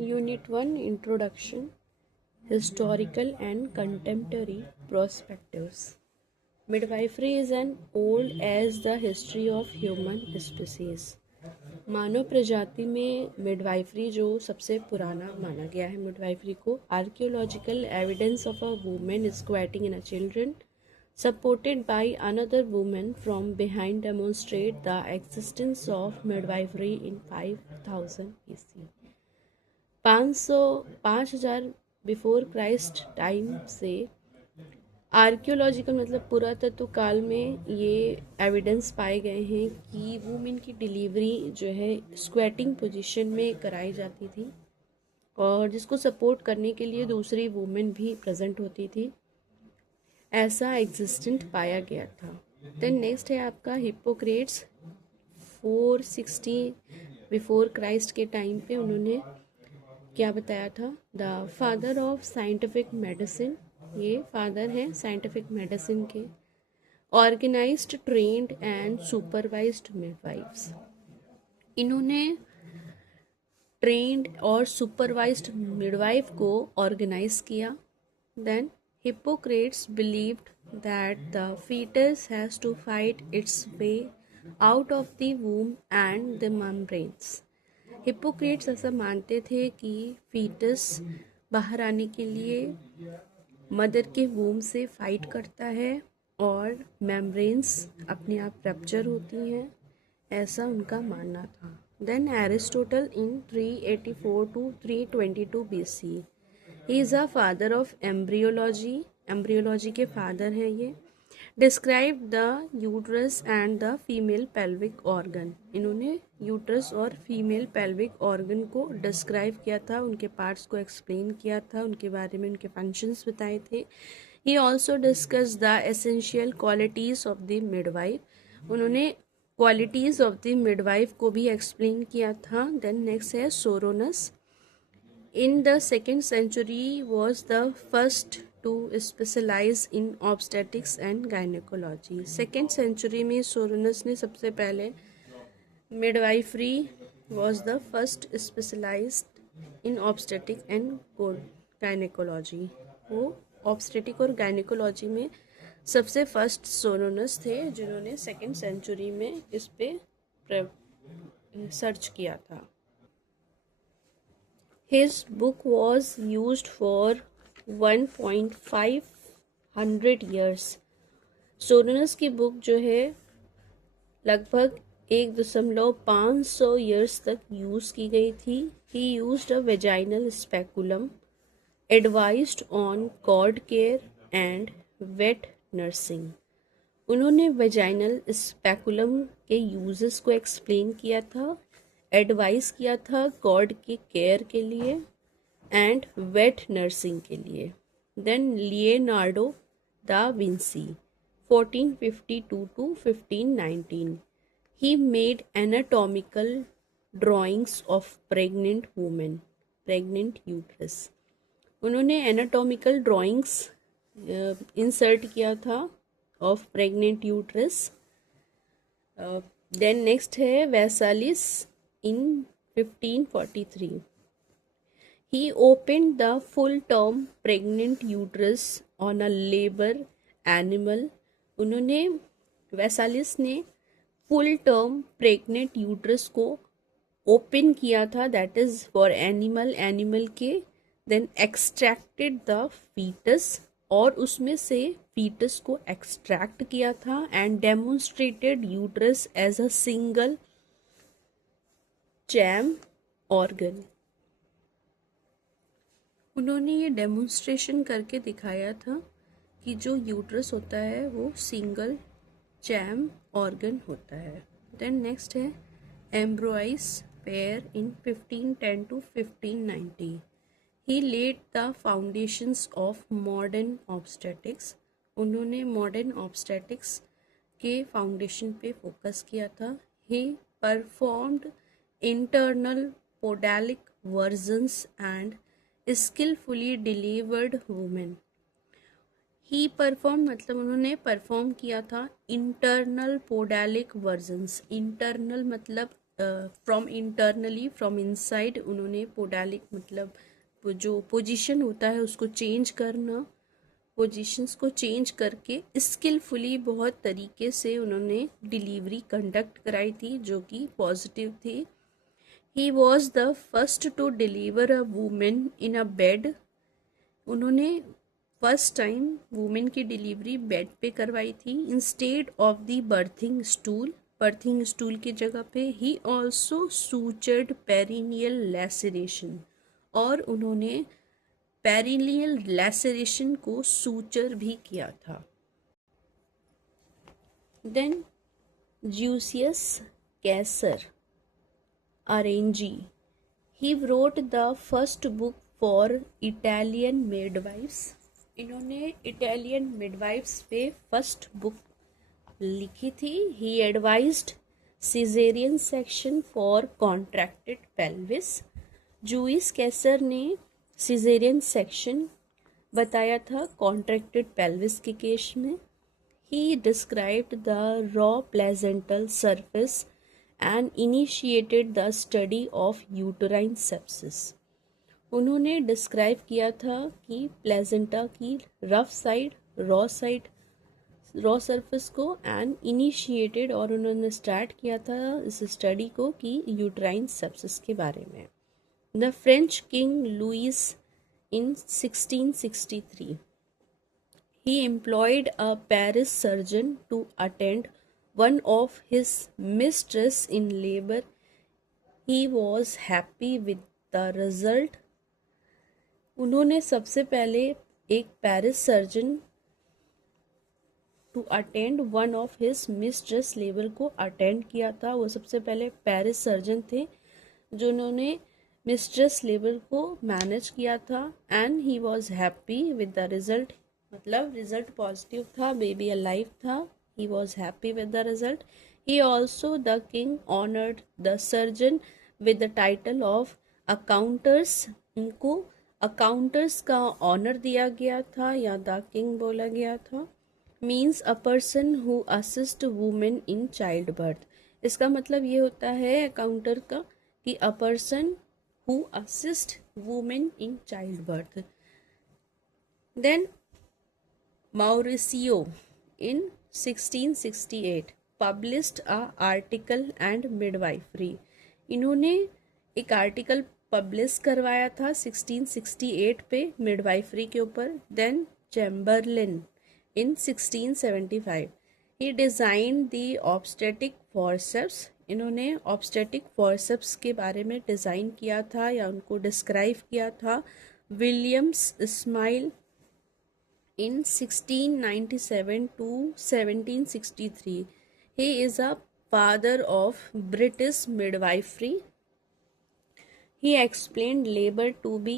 Unit 1 Introduction Historical and Contemporary Perspectives. Midwifery is as old as the history of human species. मानव प्रजाति में midwifery जो सबसे पुराना माना गया है मिडवाइफरी को archaeological evidence of a women squatting in a children supported by another woman from behind demonstrate the existence of midwifery in 5000 BC. 5000 before Christ time से आर्कियोलॉजिकल मतलब पुरातत्व काल में ये एविडेंस पाए गए हैं कि वुमेन की डिलीवरी जो है स्क्वेटिंग पोजीशन में कराई जाती थी और जिसको सपोर्ट करने के लिए दूसरी वुमेन भी प्रेजेंट होती थी, ऐसा एग्जिस्टेंट पाया गया था। देन नेक्स्ट है आपका हिप्पोक्रेट्स 460 बिफोर क्राइस्ट के टाइम पे उन्होंने क्या बताया था? The father of scientific medicine, ये फादर हैं साइंटिफिक मेडिसिन के। Organised, trained and supervised midwifes, इन्होंने ट्रेंड और सुपरवाइज्ड मिडवाइफ को ऑर्गेनाइज किया। Then Hippocrates believed that the fetus has to fight its way out of the womb and the membranes. Hippocrates ऐसा मानते थे कि फीटस बाहर आने के लिए मदर के वूम से फाइट करता है और मेम्ब्रेन्स अपने आप रप्चर होती हैं, ऐसा उनका मानना था। Then Aristotle in 384 to 322 BC, he is a father of embryology, embryology के फादर हैं ये। Describe the uterus and the female pelvic organ, इन्होंने यूट्रस और फीमेल पेल्विक ऑर्गन को डिस्क्राइब किया था, उनके पार्ट्स को एक्सप्लेन किया था, उनके बारे में उनके फंक्शंस बताए थे। He also discuss the essential qualities of the midwife, उन्होंने क्वालिटीज़ ऑफ द मिडवाइफ को भी एक्सप्लेन किया था। देन नेक्स्ट है सोरोनस, in the 2nd century was the first to specialize in obstetrics and gynecology. 2nd century में सोरोनस ने सबसे पहले midwifery was the first specialized in obstetric and gynecology, वो obstetric और gynecology में सबसे फर्स्ट सोरोनस थे जिन्होंने 2nd century में इस पे सर्च किया था। His book was used for 1.500 years. सोरोनस की बुक जो है लगभग 1.500 ईयर्स तक यूज़ की गई थी। He used a vaginal speculum, advised on cord care and wet nursing. उन्होंने वेजाइनल स्पेकुलम के यूजेस को एक्सप्लेन किया था, एडवाइस किया था कॉर्ड की केयर के लिए एंड वेट नर्सिंग के लिए। Then Leonardo da Vinci 1452 to 1519, he made anatomical drawings of pregnant women, pregnant uterus, उन्होंने एनाटॉमिकल ड्राइंग्स इंसर्ट किया था of pregnant uterus. Then next है Vesalius in 1543, he opened the full-term pregnant uterus on a labor animal, उन्होंने Vesalius ने full term pregnant uterus को open किया था, that is for animal के। देन एक्सट्रैक्टेड द फीटस, और उसमें से फीटस को एक्सट्रैक्ट किया था and demonstrated uterus as a single chamber organ, उन्होंने ये डेमोन्स्ट्रेशन करके दिखाया था कि जो यूट्रस होता है वो सिंगल चैम ऑर्गन होता है। देन नेक्स्ट है Ambroise Pare in 1510 to 1590, he led the foundations of modern obstetrics, उन्होंने मॉडर्न ऑब्स्टेटिक्स के फाउंडेशन पे फोकस किया था। He performed internal podalic versions and skillfully delivered women, ही परफॉर्म मतलब उन्होंने परफॉर्म किया था इंटरनल पोडालिक वर्जन्स, इंटरनल मतलब फ्रॉम इंटरनली, फ्रॉम इनसाइड उन्होंने पोडालिक मतलब जो पोजीशन होता है उसको चेंज करना, पोजीशंस को चेंज करके स्किलफुली बहुत तरीके से उन्होंने डिलीवरी कंडक्ट कराई थी जो कि पॉजिटिव थी। He was the first to deliver a women in a bed. उन्होंने फर्स्ट टाइम वुमेन की डिलीवरी बेड पे करवाई थी instead of the birthing stool. Birthing stool की जगह पे he also sutured perineal laceration, और उन्होंने पेरिनियल लैसरेशन को सूचर भी किया था। देन ज्यूसियस Caesar Aranzi, he wrote the first book for Italian midwives। इन्होंने इटालियन मिडवाइफ्स पे फर्स्ट बुक लिखी थी। ही advised caesarean section for contracted pelvis. जूइस कैसर ने सिजेरियन सेक्शन बताया था कॉन्ट्रैक्टेड पेल्विस के केस में। ही described the raw placental surface and initiated the study of uterine sepsis। उन्होंने डिस्क्राइब किया था कि प्लेजेंटा की रफ साइड, रॉ सरफेस को, एंड इनिशिएटेड, और उन्होंने स्टार्ट किया था इस स्टडी को कि यूट्राइन सेप्सिस के बारे में। The French king Louis in 1663, he employed a Paris surgeon to attend one of his mistress in labor। He was happy with the result। उन्होंने सबसे पहले एक Paris surgeon to attend one of his mistress labour को attend किया था। वो सबसे पहले पेरिस सर्जन थे जिन्होंने मिस्ट्रेस लेबर को मैनेज किया था। And he was happy with the result, मतलब रिजल्ट पॉजिटिव था, बेबी अलाइव था। He was happy with the result। He also, the king, honored the surgeon with the title of accounters। उनको accounters का honour दिया गया था या the king बोला गया था। Means a person who assist women in childbirth। इसका मतलब ये होता है अकाउंटर का कि a person who assist women in childbirth। Then Mauricio in 1668 published a article and midwifery। इन्होंने एक आर्टिकल पब्लिश करवाया था 1668 पे मिडवाइफरी के ऊपर। देन चैम्बरलिन इन 1675 ही डिज़ाइन दी ऑब्स्टेटिक फॉरसेप्स। इन्होंने ऑब्स्टेटिक फॉरसेप्स के बारे में डिज़ाइन किया था या उनको डिस्क्राइब किया था। Williams smile in 1697 to 1763, he is a father of British midwifery। He explained labor to be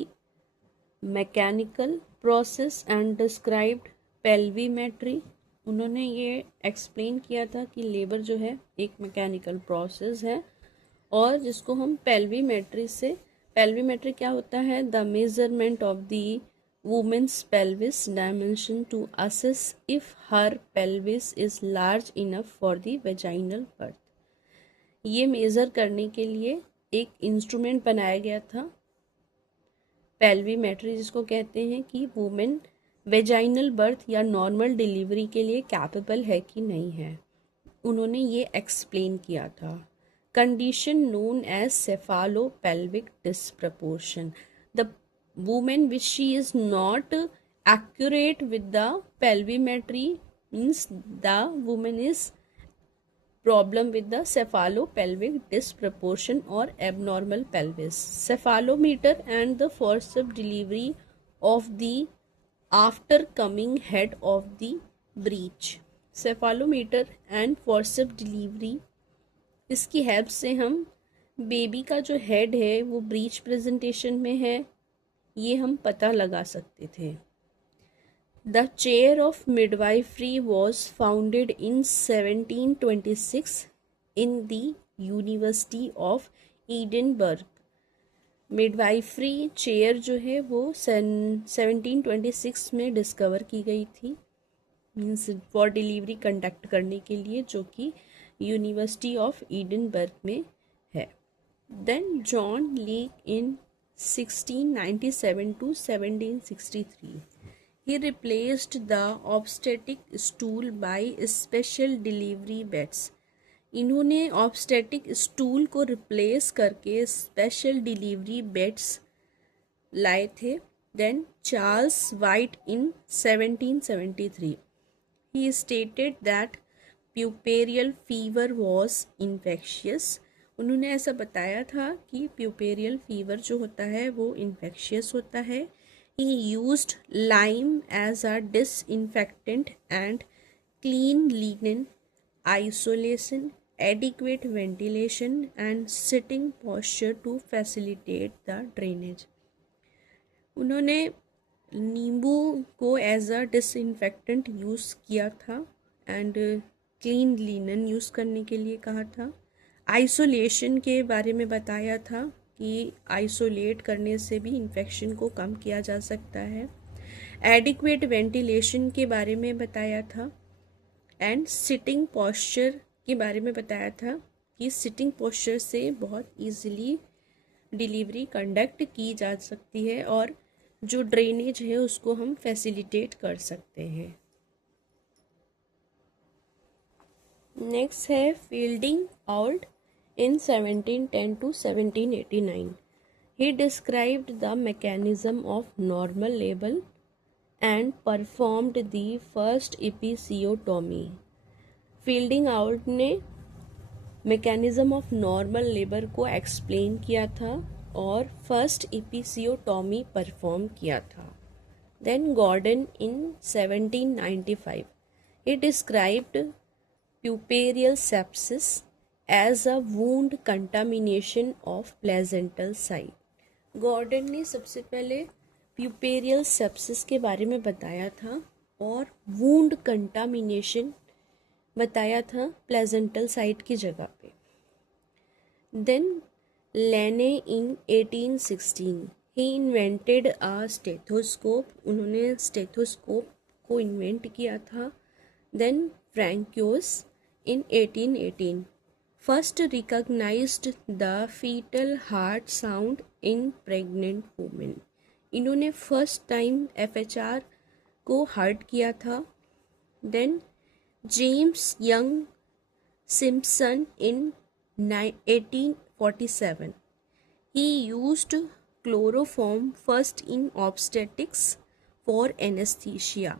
mechanical process and described pelvimetry। उन्होंने ये एक्सप्लेन किया था कि लेबर जो है एक मैकेनिकल प्रोसेस है और जिसको हम पेल्विमेट्री से, पेल्विमेट्री क्या होता है, the measurement of the woman's pelvis dimension to assess if her pelvis is large enough for the vaginal birth। ये मेज़र करने के लिए एक इंस्ट्रूमेंट बनाया गया था पेल्विमेट्री, जिसको कहते हैं कि वुमेन वेजाइनल बर्थ या नॉर्मल डिलीवरी के लिए कैपेबल है कि नहीं है। उन्होंने ये एक्सप्लेन किया था। Condition known as cephalopelvic disproportion, the woman which she is not accurate with the pelvimetry, means the woman is problem with the cephalopelvic disproportion or abnormal pelvis। cephalometer and the forceps delivery of the after coming head of the breech। cephalometer and forceps delivery, इसकी help से हम baby का जो head है वो breech presentation में है ये हम पता लगा सकते थे। The chair of midwifery was founded in 1726 in the university of Edinburgh. Midwifery chair जो है वो 1726 में डिस्कवर की गई थी, मीन्स फॉर डिलीवरी कंडक्ट करने के लिए, जो कि यूनिवर्सिटी ऑफ एडिनबर्ग में है। Then John Leake in 1697 to 1763. He replaced the obstetric stool by special delivery beds. इन्होंने ऑब्स्टेटिक स्टूल को रिप्लेस करके स्पेशल डिलीवरी बेड्स लाए थे. Then Charles White in 1773. He stated that puerperal fever was infectious. उन्होंने ऐसा बताया था कि puerperal fever जो होता है वो infectious होता है. He used lime as a disinfectant and clean linen, isolation, adequate ventilation and sitting posture to facilitate the drainage. उन्होंने नींबू को एज अ डिसइंफेक्टेंट यूज़ किया था एंड क्लीन लिनन यूज़ करने के लिए कहा था. आइसोलेशन के बारे में बताया था कि आइसोलेट करने से भी इन्फेक्शन को कम किया जा सकता है. एडिक्वेट वेंटिलेशन के बारे में बताया था एंड सिटिंग पोस्चर के बारे में बताया था कि सिटिंग पोस्चर से बहुत ईजिली डिलीवरी कंडक्ट की जा सकती है और जो ड्रेनेज है उसको हम फैसिलिटेट कर सकते हैं. नेक्स्ट है fielding out in 1710 to 1789. He described the mechanism of normal labor and performed the first episiotomy. Fielding Ould ने मैकेनिज्म ऑफ नॉर्मल लेबर को एक्सप्लेन किया था और फर्स्ट एपिसियोटॉमी परफॉर्म किया था. Then Gordon in 1795. He described puerperal sepsis as a wound contamination of placental site. Gordon ने सबसे पहले puerperal sepsis के बारे में बताया था और wound contamination बताया था प्लेजेंटल साइट की जगह पे. Then Laennec in 1816. He invented a stethoscope. उन्होंने स्टेथोस्कोप को इन्वेंट किया था. Then Francois in 1818. First recognised the fetal heart sound in pregnant women. इन्होंने फर्स्ट टाइम FHR को हर्ट किया था. Then James Young Simpson in 1847. He used chloroform first in obstetrics for anesthesia.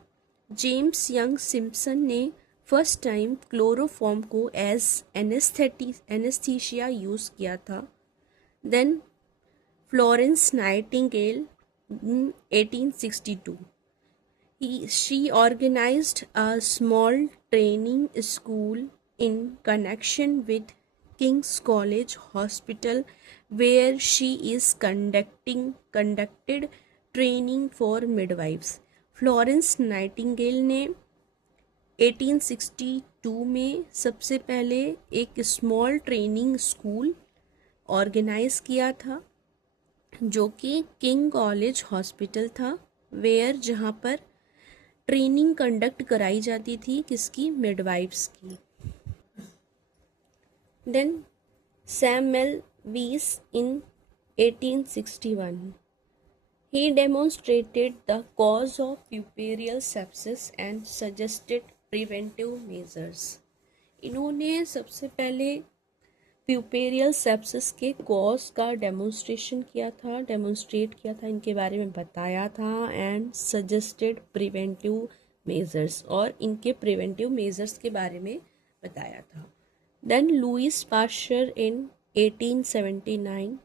James Young Simpson ने first time chloroform को as anaesthesia use किया था. Then Florence Nightingale 1862. She organized a small training school in connection with King's College Hospital where she is conducted training for midwives. Florence Nightingale ने 1862 में सबसे पहले एक small training school organise किया था जो कि किंग कॉलेज हॉस्पिटल था वेयर जहाँ पर ट्रेनिंग कंडक्ट कराई जाती थी किसकी, मिडवाइफ्स की. देन सैमुअल वीस इन 1861. He demonstrated the cause of puerperal sepsis and suggested preventive measures. इन्होंने सबसे पहले puerperal sepsis के कॉज का डेमोन्स्ट्रेट किया था, इनके बारे में बताया था एंड सजेस्टेड प्रिवेंटिव मेजर्स और इनके प्रिवेंटिव मेजर्स के बारे में बताया था. Then Louis Pasteur in 1879.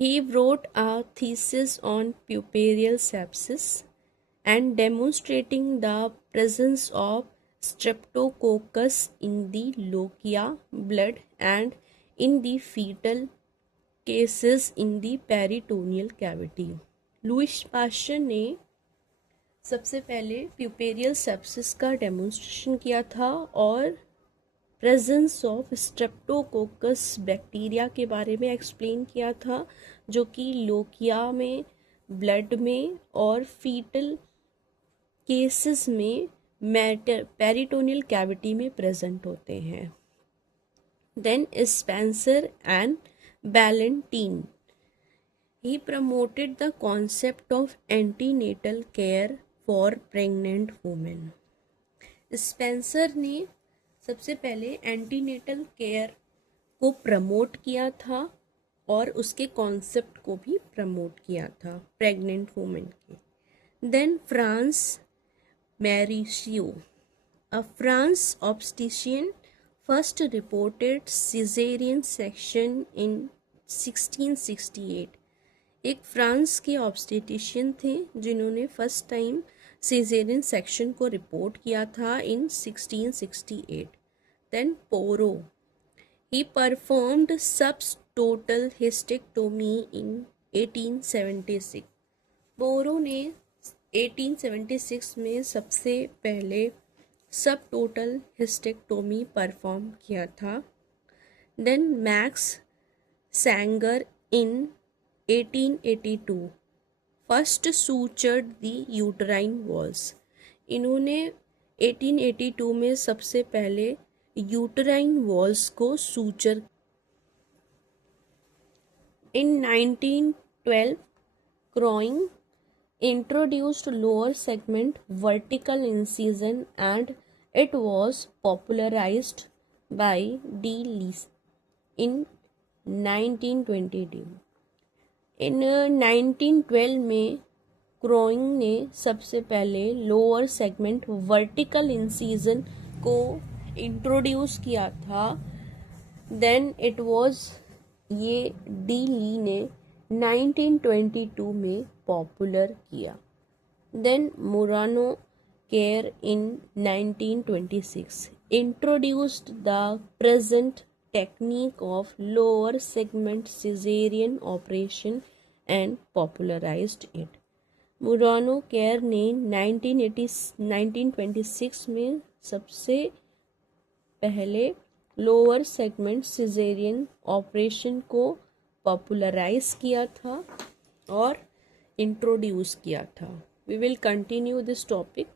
He wrote a thesis on puerperal sepsis and demonstrating the presence of streptococcus in the lochia blood and in the fetal cases in the peritoneal cavity. Louis Pasteur ने सबसे पहले puerperal sepsis का demonstration किया था और presence of Streptococcus bacteria के बारे में एक्सप्लेन किया था जो कि लोकिया में, ब्लड में और फीटल केसेस में पेरिटोनियल कैविटी में प्रेजेंट होते हैं. Then Spencer and Ballantyne. He promoted the concept of antenatal care for pregnant women. Spencer ने सबसे पहले एंटीनेटल केयर को प्रमोट किया था और उसके कॉन्सेप्ट को भी प्रमोट किया था प्रेग्नेंट वुमेन के। Then France Mauriceau, a France obstetrician, first reported caesarean section in 1668। एक फ्रांस के ऑब्स्टेटिशियन थे जिन्होंने फर्स्ट टाइम सिजेरियन सेक्शन को रिपोर्ट किया था in 1668। Then Porro, he performed subtotal hysterectomy in 1876। Porro ने 1876 में सबसे पहले सबटोटल हिस्टेक्टोमी परफॉर्म किया था। Then Max Sanger in 1882 first sutured the uterine walls. इन्होंने 1882 में सबसे पहले यूटराइन वॉल्स को suture. In 1912 Kronig introduced lower segment vertical incision and it was popularized by D. Lees in 1920। In 1912 में Kronig ने सबसे पहले लोअर सेगमेंट वर्टिकल इंसीजन को इंट्रोड्यूस किया था। देन इट वाज ये डी ली ने 1922 में पॉपुलर किया। Then Munro Kerr in 1926 introduced the present technique of lower segment cesarean operation and popularized it। Munro Kerr ने 1926 में सबसे पहले लोअर सेगमेंट सिजेरियन ऑपरेशन को पॉपुलराइज किया था और इंट्रोड्यूस किया था। We will continue this topic